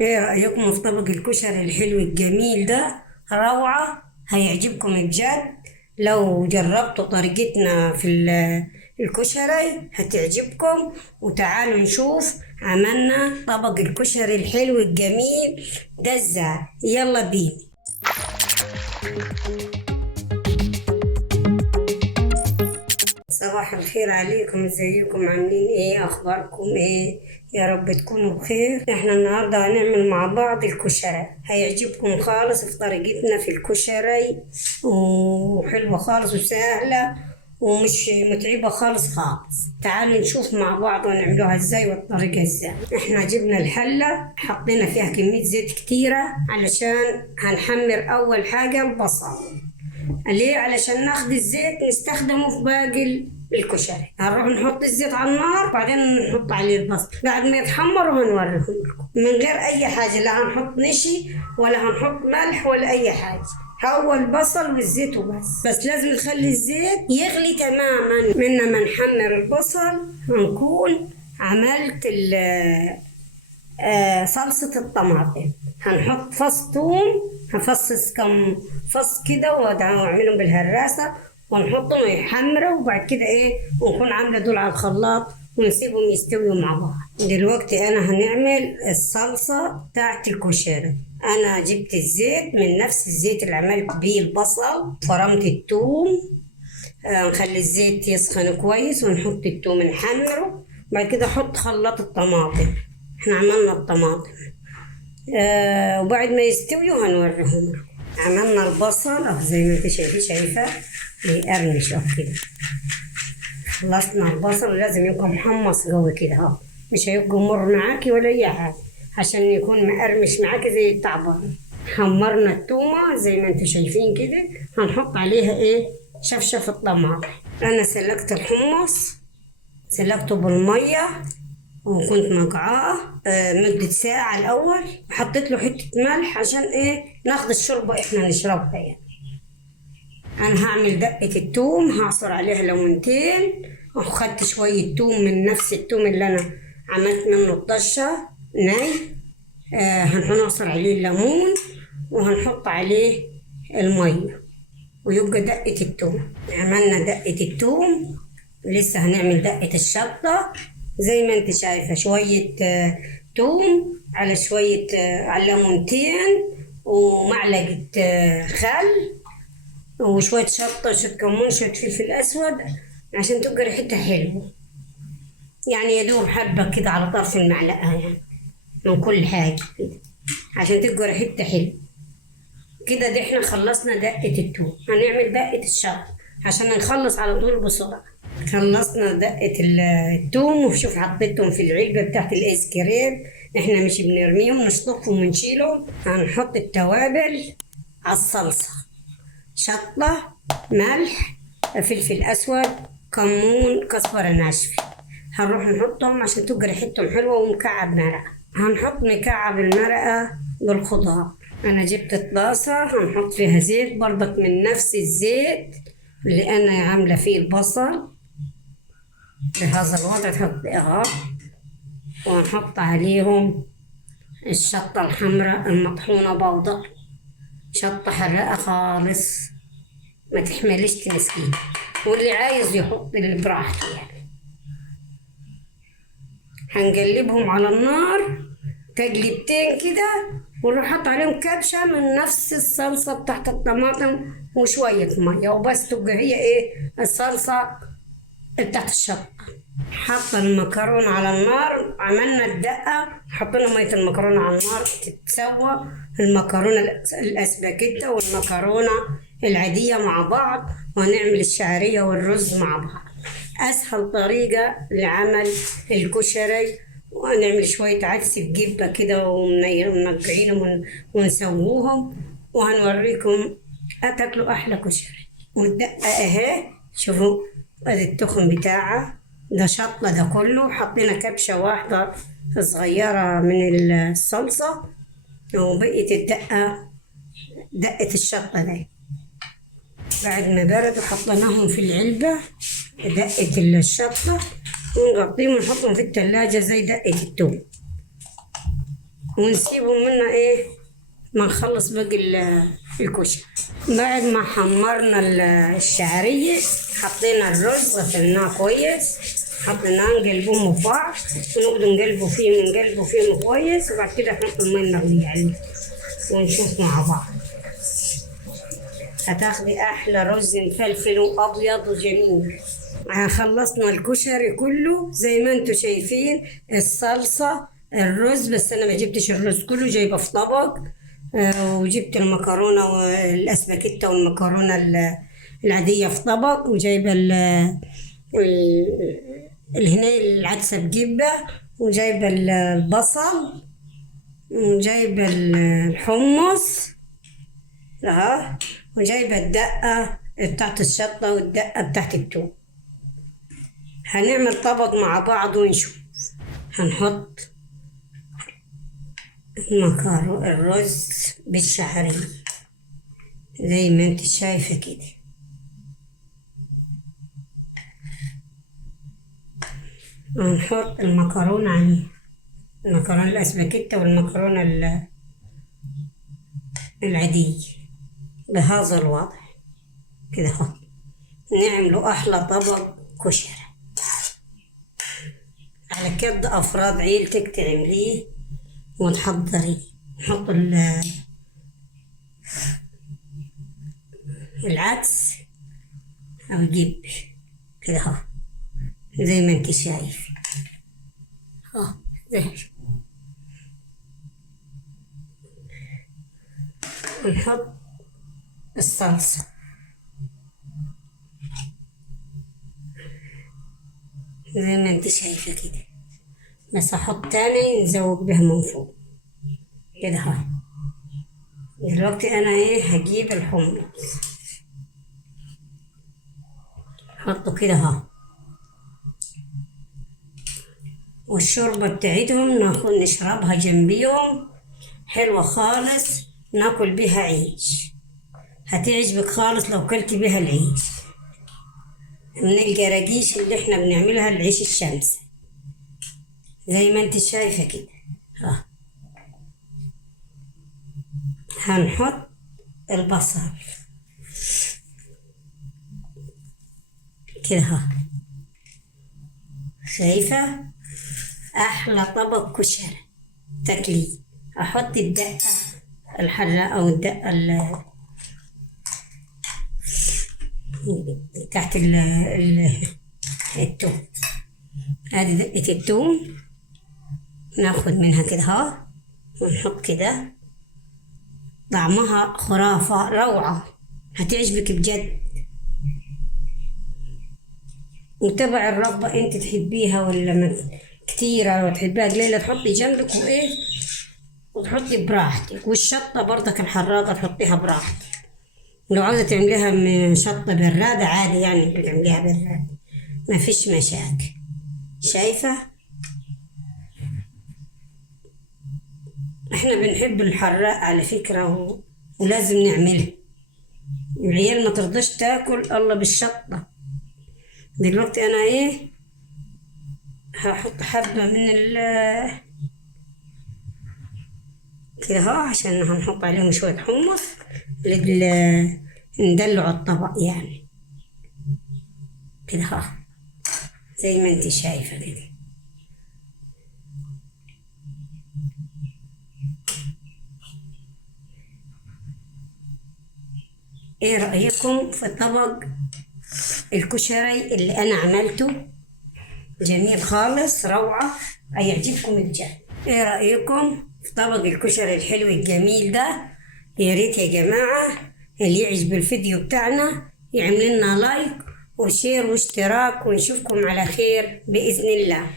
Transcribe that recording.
ايه رأيكم في طبق الكشري الحلو الجميل ده؟ روعة، هيعجبكم بجد. لو جربتوا طريقتنا في الكشري هتعجبكم. وتعالوا نشوف عملنا طبق الكشري الحلو الجميل ده ازاي. يلا بينا. صباح الخير عليكم، ازيكم؟ عاملين ايه؟ اخباركم ايه؟ يا رب تكونوا بخير. احنا النهارده هنعمل مع بعض الكشري، هيعجبكم خالص في طريقتنا في الكشري، وحلوه خالص وسهله ومش متعبه خالص. تعالوا نشوف مع بعض ونعملوها ازاي والطريقه ازاي. احنا جبنا الحله، حطينا فيها كميه زيت كتيره علشان هنحمر اول حاجه البصل. ليه؟ علشان ناخد الزيت نستخدمه في باقي الكشري. هنروح نحط الزيت على النار، بعدين نحط عليه البصل بعد ما يتحمر وهنوريهم لكم من غير اي حاجه، لا هنحط نشي ولا هنحط ملح ولا اي حاجه. هو البصل والزيت وبس. بس لازم نخلي الزيت يغلي تماما. من ما نحمر البصل هنكون عملت صلصة الطماطم. هنحط فص ثوم، هنفصص كم فص كده واعملهم بالهراسة ونحطهم يحمروا، وبعد كده ونكون عاملة دول على الخلاط ونسيبهم يستويوا مع بعض. دلوقتي أنا هنعمل الصلصة بتاعت الكشري. أنا جبت الزيت من نفس الزيت اللي عملت بيه البصل، فرمت الثوم. نخلي الزيت يسخن كويس ونحط الثوم نحمره، بعد كده أحط خلاط الطماطم. احنا عملنا الطماطم وبعد ما يستويوا هنوريهم. عملنا البصل اهو زي ما انت شايفه بيقرمش اهو كده. خلصنا البصل، لازم يبقى محمص قوي كده اهو، مش هيبقى مر معاكي ولا اي حاجه، عشان يكون مقرمش معاكي زي التعبان. حمرنا التومه زي ما انتوا شايفين كده، هنحط عليها شفشف الطماطم. انا سلقت الحمص، سلقته بالميه وكنت نقعاه مدة ساعة الأول، وحطيت له حتة ملح عشان ناخد الشوربة احنا نشربها يعني. أنا هعمل دقة التوم، هعصر عليها ليمونتين، وخدت شوية توم من نفس التوم اللي أنا عملت منه الطشة ني. هنعصر عليه الليمون وهنحط عليه المية ويبقى دقة التوم. عملنا دقة التوم، لسه هنعمل دقة الشطة. زي ما انت شايفة شوية توم على شوية على ليمونتين ومعلقة خل وشوية شطة، شوية كمون، شوية فلفل أسود عشان تبقى ريحتها حلوة. يعني يدوب حبة كده على طرف المعلقة يعني من كل حاجة كده عشان تبقى ريحتها حلوة كده. دي احنا خلصنا دقة التوم، هنعمل دقة الشطة عشان نخلص على طول بسرعة. خلصنا دقة التوم، وشوف حطيتهم في العلبة بتاعت الايس كريم. احنا مش بنرميهم، نشطفهم ونشيلهم. هنحط التوابل على الصلصة: شطة، ملح، فلفل اسود، كمون، كزبرة ناشفة. هنروح نحطهم عشان تبقى ريحتهم حلوة. ومكعب مرقة، هنحط مكعب المرقة بالخضار. انا جبت الطاسة هنحط فيها زيت برضك من نفس الزيت اللي انا عاملة فيه البصل. بهذا الوضع تحطيها ونحط عليهم الشطة الحمراء المطحونة بودر، شطة حراقة خالص ما تحملش تمسكين، واللي عايز يحط اللي براحته يعني. هنقلبهم على النار تقلبتين كده، ونروح حط عليهم كبشة من نفس الصلصة بتاعت الطماطم وشوية مية وبس، تبقى هي الصلصة بتاعت الشطة. حاطة المكرونة على النار، عملنا الدقة، حطينا مية المكرونة على النار تتسوى المكرونة الأسباجيتا والمكرونة العادية مع بعض، وهنعمل الشعرية والرز مع بعض. أسهل طريقة لعمل الكشري. وهنعمل شوية عدس بجبة كده ومنقعينهم ونسووهم وهنوريكم هتاكلوا أحلى كشري. والدقة أهي شوفوا، ادي التخن بتاعها ده، شطة ده كله. حطينا كبشة واحدة صغيرة من الصلصة، وبقيت الدقة دقة الشطة دي. بعد ما بردوا حطيناهم في العلبة دقة الشطة، ونغطيهم ونحطهم في التلاجة زي دقة التوم. ونسيبه منه ايه ما نخلص باقي الكشري. بعد ما حمرنا الشعرية حطينا الرز غسلناه كويس، حطيناه نقلبوه في بعض ونقعد نقلبه فيه كويس، وبعد كده نحط الماء المغلية عليه ونشوف مع بعض. هتاخدي أحلى رز مفلفل وأبيض وجميل. خلصنا الكشري كله زي ما انتوا شايفين، الصلصة الرز، بس أنا ما جبتش الرز كله، جايبه في طبق. وجبت المكرونة والأسباجيتا والمكرونة العادية في طبق، وجايبة هنا العدسة بجبة، وجايبة البصل، وجايبة الحمص، وجايبة الدقة بتاعت الشطة والدقة بتاعت التوم. هنعمل طبق مع بعض ونشوف. هنحط الرز بالشعرية زي ما انت شايفة كده، ونحط المكرونة عليه، المكرونة الأسباجيتا والمكرونة العادية بهذا الوضع كده اهو. نعمله أحلى طبق كشري على كد أفراد عيلتك تعمليه وتحضريه. نحط العدس أو الجب كده اهو زي ما انت شايف ونحط الصلصة زي ما انت شايفة كده، بس احط تاني نزوق بها من فوق كده اهو. دلوقتي انا هجيب الحمص احطه كده اهو، والشوربة بتاعتهم ناخد نشربها جنبيهم حلوة خالص، ناكل بيها عيش. هتعجبك خالص لو كلت بيها العيش من الجراجيش اللي احنا بنعملها العيش الشمسي زي ما انت شايفة كده. هنحط البصل كده شايفة أحلى طبق كشري تاكليه. أحط الدقة الحراء أو الدقة تحت التوم، هذه دقة التوم ناخد منها كده ونحط كده، طعمها خرافة روعة، هتعجبك بجد. وتبع الرغبة انت تحبيها ولا كتيرة، لو تحبيها قليلة تحطي جنبك وتحطي براحتك، والشطة برضك الحراقة تحطيها براحتك. لو عاوزة تعمليها من شطة برادة عادي يعني بتعمليها برادة ما فيش مشاكل. شايفة احنا بنحب الحراق على فكرة ولازم نعملها. العيال ما ترضاش تاكل الله بالشطة. دلوقتي انا هحط حبة من كده عشان هنحط عليهم شوية حمص ندلع الطبق يعني كده زي ما انت شايفة كده. ايه رأيكم في طبق الكشري اللي انا عملته؟ جميل خالص روعة، هيعجبكم الجد. ايه رأيكم في طبق الكشري الحلو الجميل ده؟ يا ريت يا جماعة اللي يعجب الفيديو بتاعنا يعمل لنا لايك وشير واشتراك، ونشوفكم على خير بإذن الله.